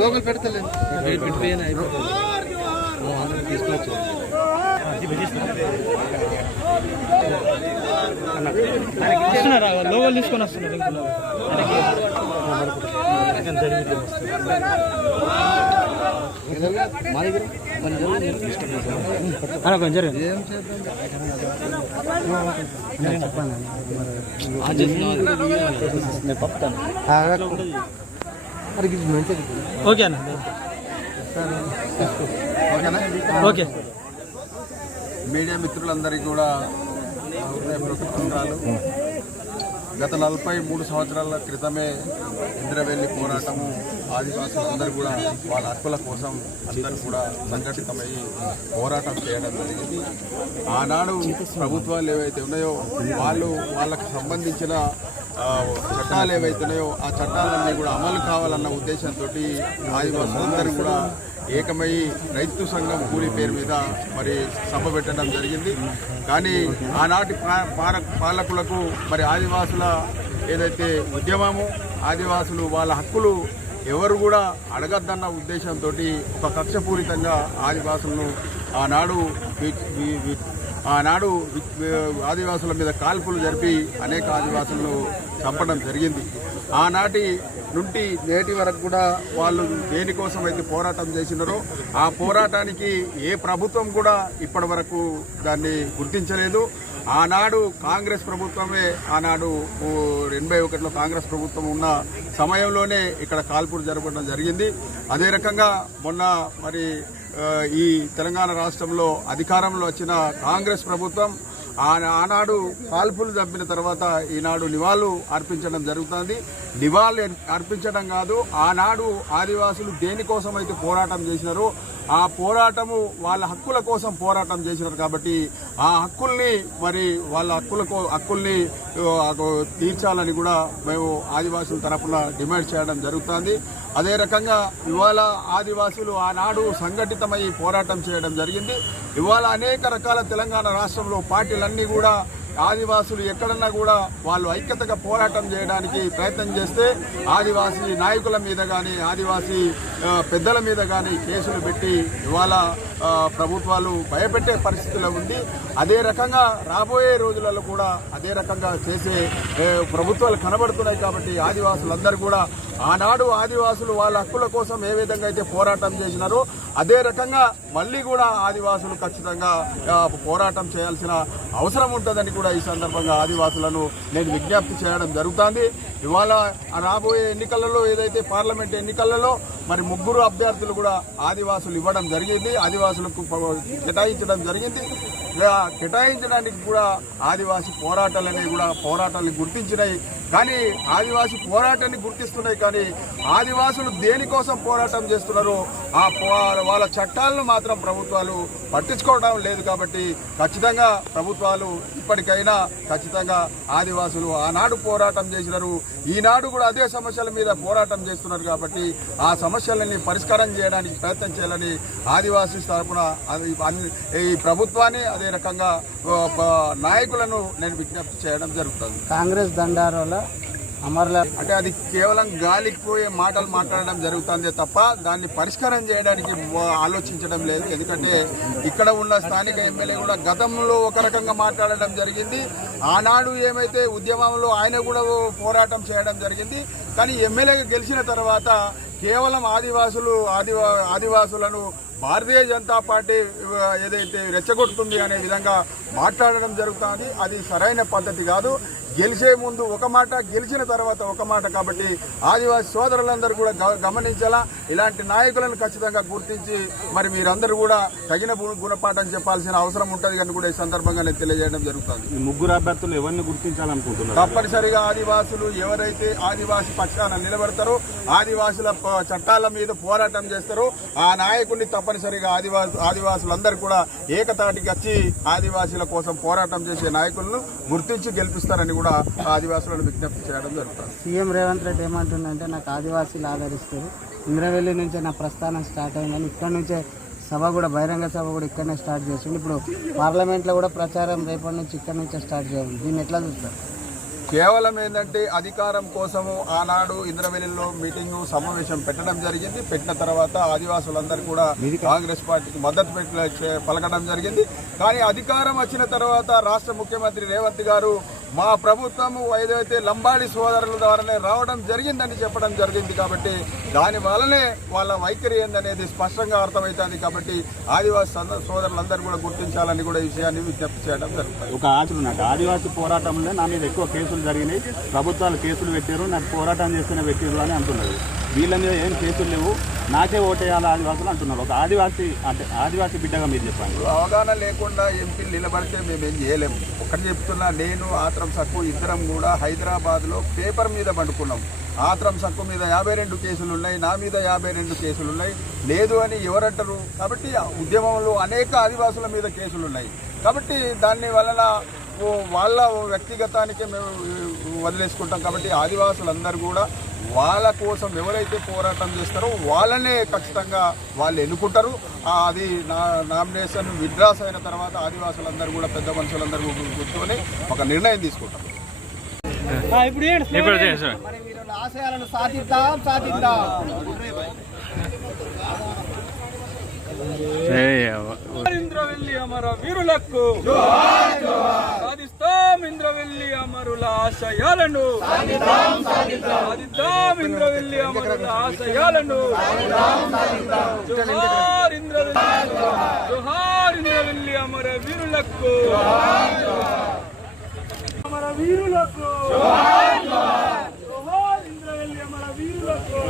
Local పెడతలేదు లోగోలు తీసుకొని వస్తున్నారు కొంచెం ఓకే అన్న ఓకే. మీడియా మిత్రులందరికీ కూడా హృదయపూర్వకాలు. గత 43 సంవత్సరాల క్రితమే ఇంద్రవెల్లి పోరాటము ఆదివాసులందరూ కూడా వాళ్ళ హక్కుల కోసం అందరూ కూడా సంఘటితమయ్యి పోరాటం చేయడం జరిగింది. ఆనాడు ప్రభుత్వాలు ఏవైతే ఉన్నాయో వాళ్ళకు సంబంధించిన చట్టాలు ఏవైతున్నాయో ఆ చట్టాలన్నీ కూడా అమలు కావాలన్న ఉద్దేశంతో ఆదివాసులందరూ కూడా ఏకమై రైతు సంఘం కూలీ పేరు మీద మరి సభ పెట్టడం జరిగింది. కానీ ఆనాటి పాలకులకు మరి ఆదివాసుల ఏదైతే ఉద్యమము ఆదివాసులు వాళ్ళ హక్కులు ఎవరు కూడా అడగద్దన్న ఉద్దేశంతో ఒక కక్షపూరితంగా ఆదివాసులను ఆనాడు ఆదివాసుల మీద కాల్పులు జరిపి అనేక ఆదివాసులను చంపడం జరిగింది. ఆనాటి నుండి నేటి వరకు కూడా వాళ్ళు దేనికోసం అయితే పోరాటం చేసినారో ఆ పోరాటానికి ఏ ప్రభుత్వం కూడా ఇప్పటి వరకు దాన్ని గుర్తించలేదు. ఆనాడు కాంగ్రెస్ ప్రభుత్వమే ఆనాడు 81లో కాంగ్రెస్ ప్రభుత్వం ఉన్న సమయంలోనే ఇక్కడ కాల్పులు జరపడం జరిగింది. అదే రకంగా మొన్న మరి ఈ తెలంగాణ రాష్ట్రంలో అధికారంలో వచ్చిన కాంగ్రెస్ ప్రభుత్వం ఆనాడు కాల్పులు చంపిన తర్వాత ఈనాడు నివాళులు అర్పించడం జరుగుతుంది. నివాళులు అర్పించడం కాదు, ఆనాడు ఆదివాసులు దేనికోసం అయితే పోరాటం చేసినారో ఆ పోరాటము వాళ్ళ హక్కుల కోసం పోరాటం చేసినారు కాబట్టి ఆ హక్కుల్ని మరి వాళ్ళ హక్కుల్ని తీర్చాలని కూడా మేము ఆదివాసుల తరఫున డిమాండ్ చేయడం జరుగుతుంది. అదే రకంగా ఇవాళ ఆదివాసులు ఆనాడు సంఘటితమై పోరాటం చేయడం జరిగింది. ఇవాళ అనేక రకాల తెలంగాణ రాష్ట్రంలో పార్టీలన్నీ కూడా ఆదివాసులు ఎక్కడన్నా కూడా వాళ్ళు ఐక్యతగా పోరాటం చేయడానికి ప్రయత్నం చేస్తే ఆదివాసీ నాయకుల మీద కానీ ఆదివాసీ పెద్దల మీద కానీ కేసులు పెట్టి ఇవాళ ప్రభుత్వాలు భయపెట్టే పరిస్థితిలో ఉంది. అదే రకంగా రాబోయే రోజులలో కూడా అదే రకంగా చేసే ప్రభుత్వాలు కనబడుతున్నాయి. కాబట్టి ఆదివాసులందరూ కూడా ఆనాడు ఆదివాసులు వాళ్ళ హక్కుల కోసం ఏ విధంగా అయితే పోరాటం చేసినారో అదే రకంగా మళ్ళీ కూడా ఆదివాసులు ఖచ్చితంగా పోరాటం చేయాల్సిన అవసరం ఉంటుందని కూడా ఈ సందర్భంగా ఆదివాసులను నేను విజ్ఞప్తి చేయడం జరుగుతుంది. ఇవాళ రాబోయే ఎన్నికలలో ఏదైతే పార్లమెంట్ ఎన్నికలలో మరి 3 అభ్యర్థులు కూడా ఆదివాసులు ఇవ్వడం జరిగింది, ఆదివాసులకు కేటాయించడం జరిగింది. కేటాయించడానికి కూడా ఆదివాసీ పోరాటాలనేవి కూడా పోరాటాలను గుర్తించినాయి. కానీ ఆదివాసీ పోరాటాన్ని గుర్తిస్తున్నాయి కానీ ఆదివాసులు దేనికోసం పోరాటం చేస్తున్నారో వాళ్ళ చట్టాలను మాత్రం ప్రభుత్వాలు పట్టించుకోవడం లేదు. కాబట్టి ఖచ్చితంగా ప్రభుత్వాలు ఇప్పటికైనా ఖచ్చితంగా ఆదివాసులు ఆనాడు పోరాటం చేసినారు, ఈనాడు కూడా అదే సమస్యల మీద పోరాటం చేస్తున్నారు. కాబట్టి ఆ సమస్యలని పరిష్కారం చేయడానికి ప్రయత్నం చేయాలని ఆదివాసీ తరఫున ఈ ప్రభుత్వాన్ని అదే రకంగా నాయకులను నేను విజ్ఞప్తి చేయడం జరుగుతుంది. కాంగ్రెస్ దండారాల అమర్ల అంటే అది కేవలం గాలికి పోయే మాటలు మాట్లాడడం జరుగుతుంది తప్ప దాన్ని పరిష్కారం చేయడానికి ఆలోచించడం లేదు. ఎందుకంటే ఇక్కడ ఉన్న స్థానిక ఎమ్మెల్యే కూడా గతంలో ఒక రకంగా మాట్లాడడం జరిగింది. ఆనాడు ఏమైతే ఉద్యమంలో ఆయన కూడా పోరాటం చేయడం జరిగింది. కానీ ఎమ్మెల్యేగా గెలిచిన తర్వాత కేవలం ఆదివాసులను భారతీయ జనతా పార్టీ ఏదైతే రెచ్చగొడుతుంది అనే విధంగా మాట్లాడడం జరుగుతుంది. అది సరైన పద్ధతి కాదు. గెలిచే ముందు ఒక మాట, గెలిచిన తర్వాత ఒక మాట. కాబట్టి ఆదివాసీ సోదరులందరూ కూడా గమనించాలా. ఇలాంటి నాయకులను ఖచ్చితంగా గుర్తించి మరి మీరందరూ కూడా తగిన గుణపాఠం చెప్పాల్సిన అవసరం ఉంటుంది అని కూడా ఈ సందర్భంగా నేను తెలియజేయడం జరుగుతుంది. ఈ 3 అభ్యర్థులు ఎవరిని గుర్తించాలనుకుంటున్నారు? తప్పనిసరిగా ఆదివాసులు ఎవరైతే ఆదివాసీ పక్షాన నిలబడతారో ఆదివాసుల చట్టాల మీద పోరాటం చేస్తారో ఆ నాయకుడిని తప్పనిసరిగా ఆదివాసులందరూ కూడా ఏకతాటికి వచ్చి ఆదివాసీల కోసం పోరాటం చేసే నాయకులను గుర్తించి గెలిపిస్తారని కూడా ఆదివాసులను విజ్ఞప్తి చేయడం జరుగుతుంది. సీఎం రేవంత్ రెడ్డి ఏమంటుందంటే నాకు ఆదివాసీలు ఆదరిస్తారు, ఇంద్రవెల్లి నుంచే నా ప్రస్థానం స్టార్ట్ అయిందని ఇక్కడ నుంచే సభ కూడా బహిరంగ సభ కూడా ఇక్కడనే స్టార్ట్ చేసింది. ఇప్పుడు పార్లమెంట్లో కూడా ప్రచారం రేపటి నుంచి ఇక్కడ నుంచే స్టార్ట్ చేయాలి. దీన్ని ఎట్లా చూస్తారు? కేవలం ఏంటంటే అధికారం కోసము ఆనాడు ఇంద్రవెల్లిలో మీటింగు సమావేశం పెట్టడం జరిగింది. పెట్టిన తర్వాత ఆదివాసులందరూ కూడా కాంగ్రెస్ పార్టీకి మద్దతు పలకడం జరిగింది. కానీ అధికారం వచ్చిన తర్వాత రాష్ట్ర ముఖ్యమంత్రి రేవంత్ గారు మా ప్రభుత్వము ఏదైతే లంబాడి సోదరుల ద్వారానే రావడం జరిగిందని చెప్పడం జరిగింది. కాబట్టి దాని వల్లనే వాళ్ళ వైఖరి ఏందనేది స్పష్టంగా అర్థమవుతుంది. కాబట్టి ఆదివాసీ సోదరులందరూ కూడా గుర్తించాలని కూడా ఈ విషయాన్ని విజ్ఞప్తి చేయడం జరుగుతుంది. ఒక ఆదివాసీ పోరాటంలో నా మీద ఎక్కువ కేసులు జరిగినాయి, ప్రభుత్వాలు కేసులు పెట్టారు, నాకు పోరాటం చేస్తున్న వ్యక్తులు అని అంటున్నారు. వీళ్ళ మీద ఏం కేసులు లేవు, నాకే ఓటేయాలి ఆదివాసులు అంటున్నారు. ఒక ఆదివాసీ బిడ్డగా మీరు చెప్పండి. అవగాహన లేకుండా ఎంపీలు నిలబడితే మేమేం చేయలేము. ఒకటి చెప్తున్నా, నేను ఆత్రం సక్కు ఇద్దరం కూడా హైదరాబాద్లో పేపర్ మీద పండుకున్నాం. ఆత్రం సక్కు మీద 52 కేసులు ఉన్నాయి, నా మీద 52 కేసులు ఉన్నాయి. లేదు అని ఎవరంటారు? కాబట్టి ఉద్యమంలో అనేక ఆదివాసుల మీద కేసులు ఉన్నాయి. కాబట్టి దాని వలన వాళ్ళ వ్యక్తిగతానికే మేము వదిలేసుకుంటాం. కాబట్టి ఆదివాసులందరూ కూడా వాళ్ళ కోసం ఎవరైతే పోరాటం చేస్తారో వాళ్ళనే ఖచ్చితంగా వాళ్ళు ఎన్నుకుంటారు. అది నామినేషన్ విత్డ్రాస్ అయిన తర్వాత ఆదివాసులందరూ కూడా పెద్ద మనుషులందరూ కూర్చొని ఒక నిర్ణయం తీసుకుంటారు. ఆశయాలను సాధిద్దాం. ఇంద్రవెల్లి అమర వీరులకు సాధిస్తాం, ఇంద్రవెల్లి అమరుల ఆశయాలను సాధిద్దాం, ఇంద్రవెల్లి అమరుల ఆశయాలను. జోహార్ ఇంద్రవెల్లి, జోహార్ ఇంద్రవెల్లి అమర వీరులకు, అమర వీరులకు, జోహార్ ఇంద్రవెల్లి అమర వీరులకు.